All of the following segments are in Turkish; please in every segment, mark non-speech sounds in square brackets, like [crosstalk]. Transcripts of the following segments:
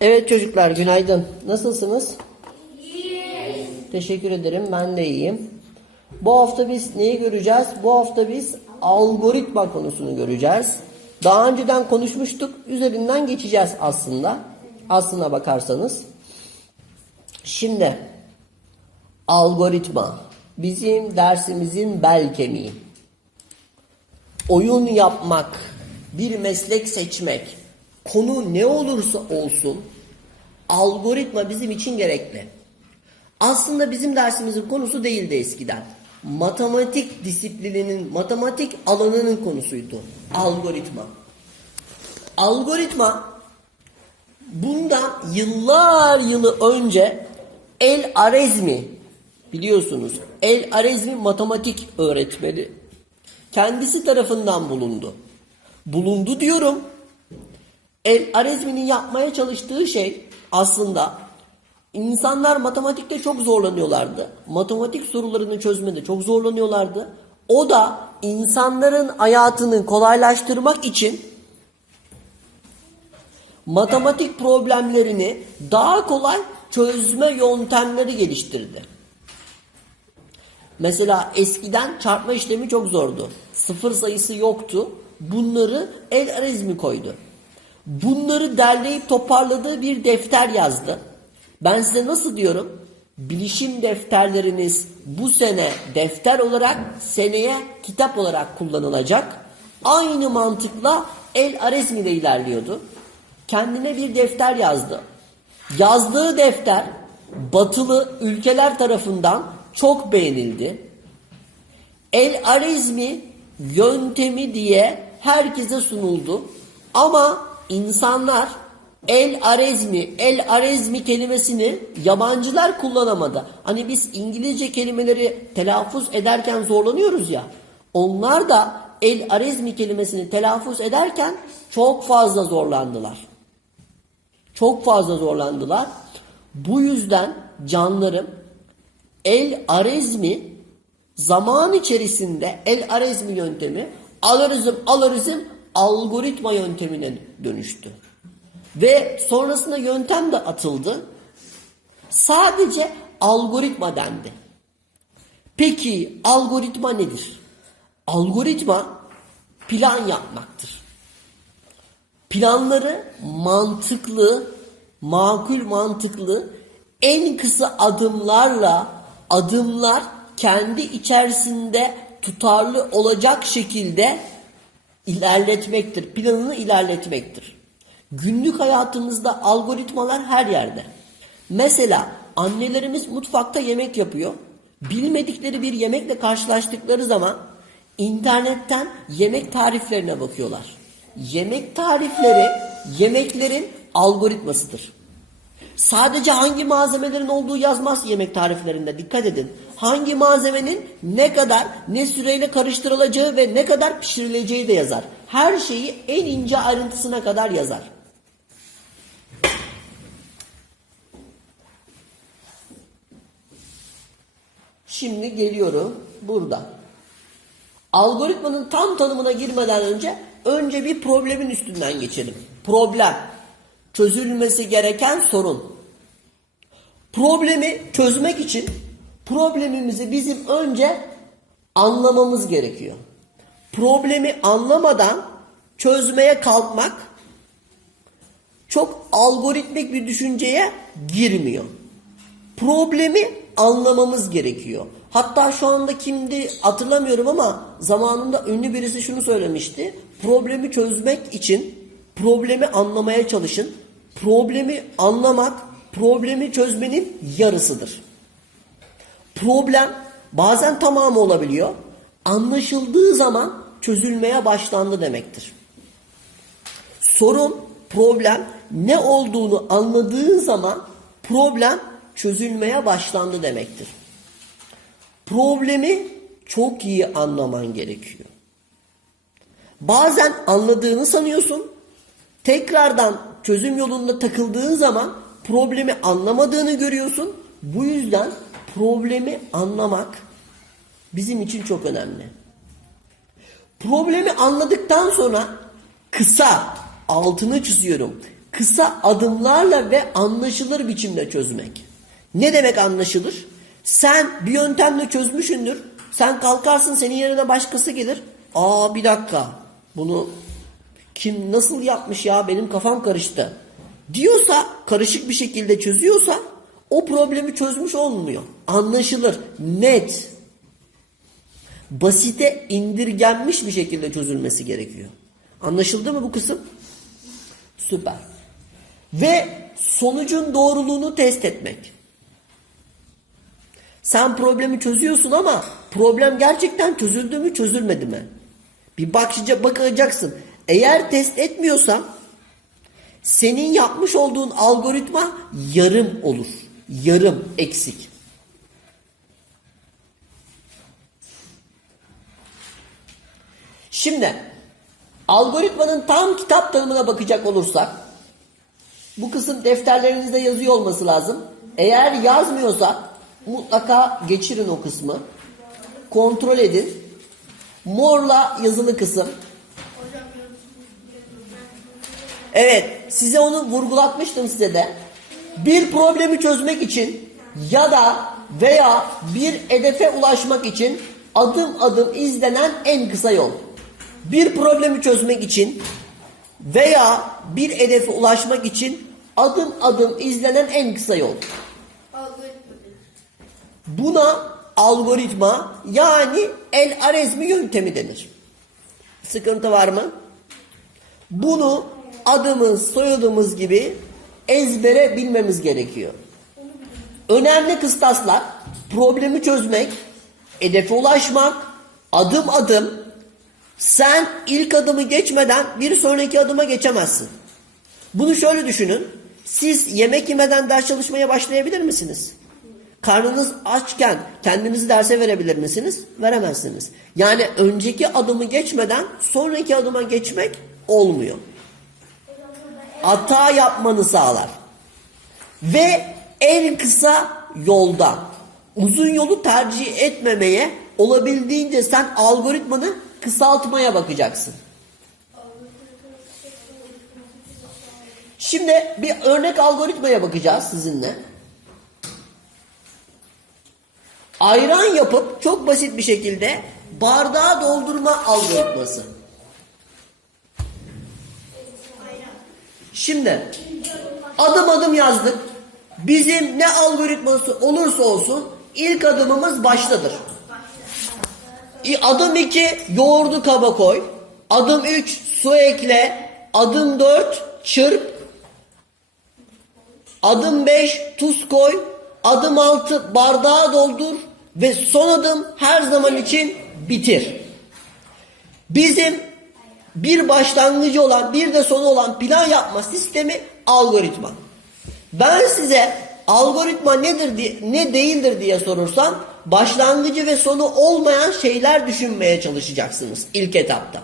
Evet çocuklar günaydın. Nasılsınız? Teşekkür ederim. Ben de iyiyim. Bu hafta biz neyi göreceğiz? Bu hafta biz algoritma konusunu göreceğiz. Daha önceden konuşmuştuk. Üzerinden geçeceğiz aslında. Aslına bakarsanız. Şimdi algoritma bizim dersimizin bel kemiği. Oyun yapmak, bir meslek seçmek, konu ne olursa olsun algoritma bizim için gerekli. Aslında bizim dersimizin konusu değildi eskiden. Matematik disiplininin, matematik alanının konusuydu. Algoritma. Algoritma bundan yıllar yılı önce El Arezmi biliyorsunuz El Arezmi matematik öğretmeni kendisi tarafından bulundu. Bulundu diyorum. El Arezmi'nin yapmaya çalıştığı şey aslında insanlar matematikte çok zorlanıyorlardı. Matematik sorularını çözmede çok zorlanıyorlardı. O da insanların hayatını kolaylaştırmak için matematik problemlerini daha kolay çözme yöntemleri geliştirdi. Mesela eskiden çarpma işlemi çok zordu. Sıfır sayısı yoktu. Bunları El Arezmi koydu. Bunları derleyip toparladığı bir defter yazdı. Ben size nasıl diyorum? Bilişim defterleriniz bu sene defter olarak, seneye kitap olarak kullanılacak. Aynı mantıkla El Arezmi ile ilerliyordu. Kendine bir defter yazdı. Yazdığı defter batılı ülkeler tarafından çok beğenildi. El Arizmi yöntemi diye herkese sunuldu. Ama insanlar El Arezmi, El Arezmi kelimesini yabancılar kullanamadı. Hani biz İngilizce kelimeleri telaffuz ederken zorlanıyoruz ya. Onlar da El Arezmi kelimesini telaffuz ederken çok fazla zorlandılar. Çok fazla zorlandılar. Bu yüzden canlarım El Arezmi zaman içerisinde El Arezmi yöntemi algoritm algoritm algoritma yöntemine dönüştü. Ve sonrasında yöntem de atıldı. Sadece algoritma dendi. Peki algoritma nedir? Algoritma plan yapmaktır. Planları mantıklı, makul mantıklı, en kısa adımlarla adımlar kendi içerisinde tutarlı olacak şekilde ilerletmektir. Planını ilerletmektir. Günlük hayatımızda algoritmalar her yerde. Mesela annelerimiz mutfakta yemek yapıyor. Bilmedikleri bir yemekle karşılaştıkları zaman internetten yemek tariflerine bakıyorlar. Yemek tarifleri yemeklerin algoritmasıdır. Sadece hangi malzemelerin olduğu yazmaz yemek tariflerinde dikkat edin. Hangi malzemenin ne kadar ne süreyle karıştırılacağı ve ne kadar pişirileceği de yazar. Her şeyi en ince ayrıntısına kadar yazar. Şimdi geliyorum burada. Algoritmanın tam tanımına girmeden önce önce bir problemin üstünden geçelim. Problem. Çözülmesi gereken sorun. Problemi çözmek için problemimizi bizim önce anlamamız gerekiyor. Problemi anlamadan çözmeye kalkmak çok algoritmik bir düşünceye girmiyor. Problemi anlamamız gerekiyor. Hatta şu anda kimdi hatırlamıyorum ama zamanında ünlü birisi şunu söylemişti. Problemi çözmek için problemi anlamaya çalışın. Problemi anlamak problemi çözmenin yarısıdır. Problem bazen tamamı olabiliyor. Anlaşıldığı zaman çözülmeye başlandı demektir. Sorun, problem ne olduğunu anladığın zaman problem çözülmeye başlandı demektir. Problemi çok iyi anlaman gerekiyor. Bazen anladığını sanıyorsun. Tekrardan çözüm yolunda takıldığın zaman problemi anlamadığını görüyorsun. Bu yüzden problemi anlamak bizim için çok önemli. Problemi anladıktan sonra kısa altını çiziyorum. kısa adımlarla ve anlaşılır biçimde çözmek. Ne demek anlaşılır? Sen bir yöntemle çözmüşündür. Sen kalkarsın senin yerine başkası gelir. Aa bir dakika bunu kim nasıl yapmış ya benim kafam karıştı. Diyorsa karışık bir şekilde çözüyorsa o problemi çözmüş olmuyor. Anlaşılır, net, basite indirgenmiş bir şekilde çözülmesi gerekiyor. Anlaşıldı mı bu kısım? Süper. Ve sonucun doğruluğunu test etmek. Sen problemi çözüyorsun ama problem gerçekten çözüldü mü çözülmedi mi? Bir bakışca bakacaksın. Eğer test etmiyorsan senin yapmış olduğun algoritma yarım olur. Yarım eksik. Şimdi algoritmanın tam kitap tanımına bakacak olursak bu kısım defterlerinizde yazıyor olması lazım. Eğer yazmıyorsa mutlaka geçirin o kısmı. Kontrol edin. Morla yazılı kısım. Evet, size onu vurgulatmıştım size de. Bir problemi çözmek için ya da veya bir hedefe ulaşmak için adım adım izlenen en kısa yol. Bir problemi çözmek için veya bir hedefe ulaşmak için adım adım izlenen en kısa yol. Buna algoritma yani el arezmi yöntemi denir. Sıkıntı var mı? Bunu adımız soyadımız gibi ezbere bilmemiz gerekiyor. Önemli kıstaslar problemi çözmek, hedefe ulaşmak, adım adım sen ilk adımı geçmeden bir sonraki adıma geçemezsin. Bunu şöyle düşünün. Siz yemek yemeden ders çalışmaya başlayabilir misiniz? Karnınız açken kendinizi derse verebilir misiniz? Veremezsiniz. Yani önceki adımı geçmeden sonraki adıma geçmek olmuyor. Hata yapmanı sağlar. Ve en kısa yolda uzun yolu tercih etmemeye olabildiğince sen algoritmanı kısaltmaya bakacaksın. Şimdi bir örnek algoritmaya bakacağız sizinle. Ayran yapıp çok basit bir şekilde bardağa doldurma algoritması. Şimdi adım adım yazdık. Bizim ne algoritması olursa olsun ilk adımımız baştadır. İ- Adım 2 yoğurdu kaba koy. Adım 3 su ekle. Adım 4 çırp. Adım 5 tuz koy. Adım 6 bardağa doldur. Ve son adım her zaman için bitir. Bizim bir başlangıcı olan bir de sonu olan plan yapma sistemi algoritma. Ben size algoritma nedir ne değildir diye sorursam başlangıcı ve sonu olmayan şeyler düşünmeye çalışacaksınız ilk etapta.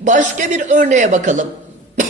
Başka bir örneğe bakalım. [clears throat]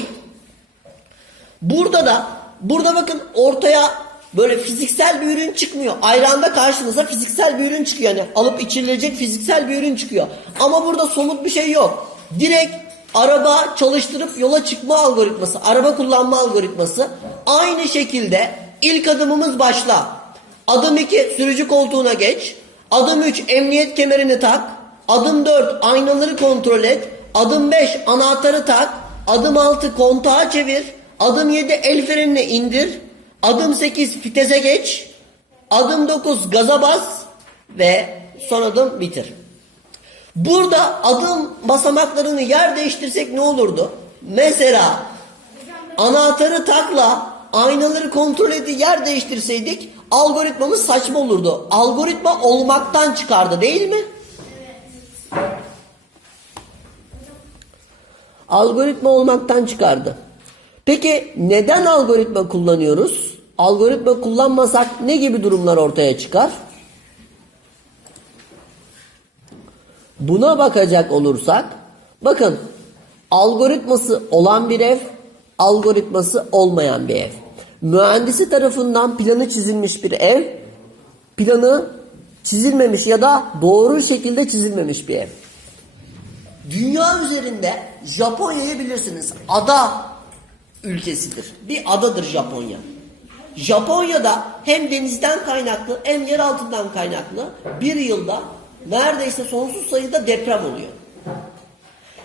Burada da burada bakın ortaya böyle fiziksel bir ürün çıkmıyor. Ayranda karşınıza fiziksel bir ürün çıkıyor. Yani alıp içilecek fiziksel bir ürün çıkıyor. Ama burada somut bir şey yok. Direkt araba çalıştırıp yola çıkma algoritması, araba kullanma algoritması. Aynı şekilde ilk adımımız başla. Adım 2 sürücü koltuğuna geç. Adım 3 emniyet kemerini tak. Adım 4 aynaları kontrol et. Adım 5 anahtarı tak. Adım 6 kontağı çevir. Adım 7 el frenini indir. Adım 8 vitese geç. Adım 9 gaza bas ve son adım bitir. Burada adım basamaklarını yer değiştirsek ne olurdu? Mesela anahtarı takla aynaları kontrol edip yer değiştirseydik algoritmamız saçma olurdu. Algoritma olmaktan çıkardı değil mi? Algoritma olmaktan çıkardı. Peki neden algoritma kullanıyoruz? Algoritma kullanmasak ne gibi durumlar ortaya çıkar? Buna bakacak olursak bakın algoritması olan bir ev, algoritması olmayan bir ev. Mühendisi tarafından planı çizilmiş bir ev, planı çizilmemiş ya da doğru şekilde çizilmemiş bir ev. Dünya üzerinde Japonya'yı bilirsiniz. Ada. ülkesidir. Bir adadır Japonya. Japonya'da hem denizden kaynaklı hem yer altından kaynaklı bir yılda neredeyse sonsuz sayıda deprem oluyor.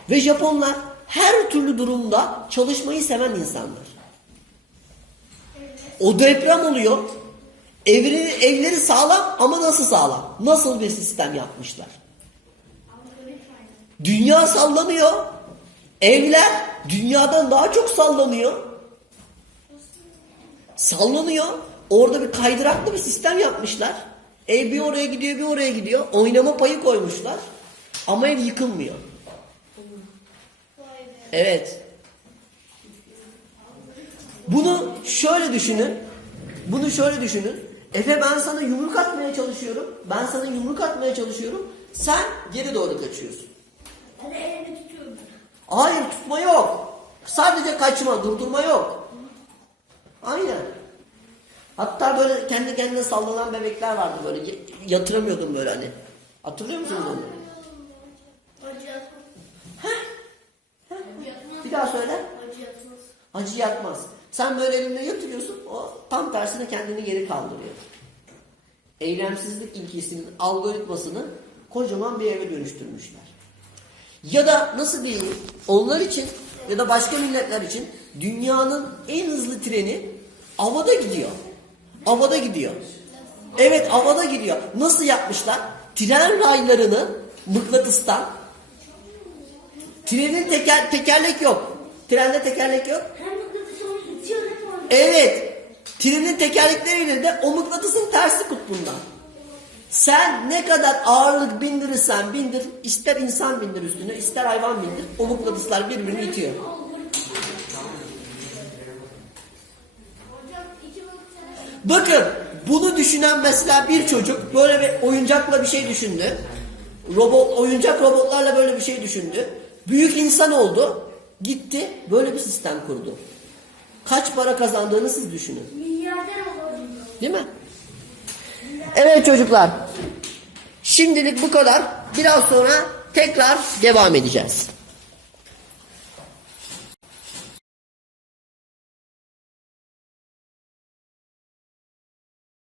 Ve Japonlar her türlü durumda çalışmayı seven insanlar. O deprem oluyor. Evleri, evleri sağlam ama nasıl sağlam? Nasıl bir sistem yapmışlar? Dünya sallanıyor. Evler dünyadan daha çok sallanıyor. Sallanıyor. Orada bir kaydıraklı bir sistem yapmışlar. Ev bir oraya gidiyor bir oraya gidiyor. Oynama payı koymuşlar. Ama ev yıkılmıyor. Evet. Bunu şöyle düşünün. Bunu şöyle düşünün. Efe ben sana yumruk atmaya çalışıyorum. Ben sana yumruk atmaya çalışıyorum. Sen geri doğru kaçıyorsun. Ben de elini tutuyorum. Hayır tutma yok. Sadece kaçma, durdurma yok. Aynen. Hatta böyle kendi kendine sallanan bebekler vardı böyle. Yatıramıyordum böyle hani. Hatırlıyor musunuz onu? Bir daha söyle. Acı yatmaz. Sen böyle elinle yatırıyorsun, o tam tersine kendini geri kaldırıyor. Eylemsizlik ilkesinin algoritmasını kocaman bir eve dönüştürmüşler. Ya da nasıl diyeyim, onlar için ya da başka milletler için dünyanın en hızlı treni havada gidiyor. Havada gidiyor. Evet havada gidiyor. Nasıl yapmışlar? Tren raylarını mıknatıstan trenin teker, tekerlek yok. Trende tekerlek yok. Evet. Trenin tekerlekleriyle de o mıknatısın tersi kutbundan. Sen ne kadar ağırlık bindirirsen bindir, ister insan bindir üstüne, ister hayvan bindir, o mıknatıslar birbirini itiyor. Bakın bunu düşünen mesela bir çocuk böyle bir oyuncakla bir şey düşündü. Robot, oyuncak robotlarla böyle bir şey düşündü. Büyük insan oldu. Gitti böyle bir sistem kurdu. Kaç para kazandığını siz düşünün. Milyarder. Değil mi? Evet çocuklar. Şimdilik bu kadar. Biraz sonra tekrar devam edeceğiz.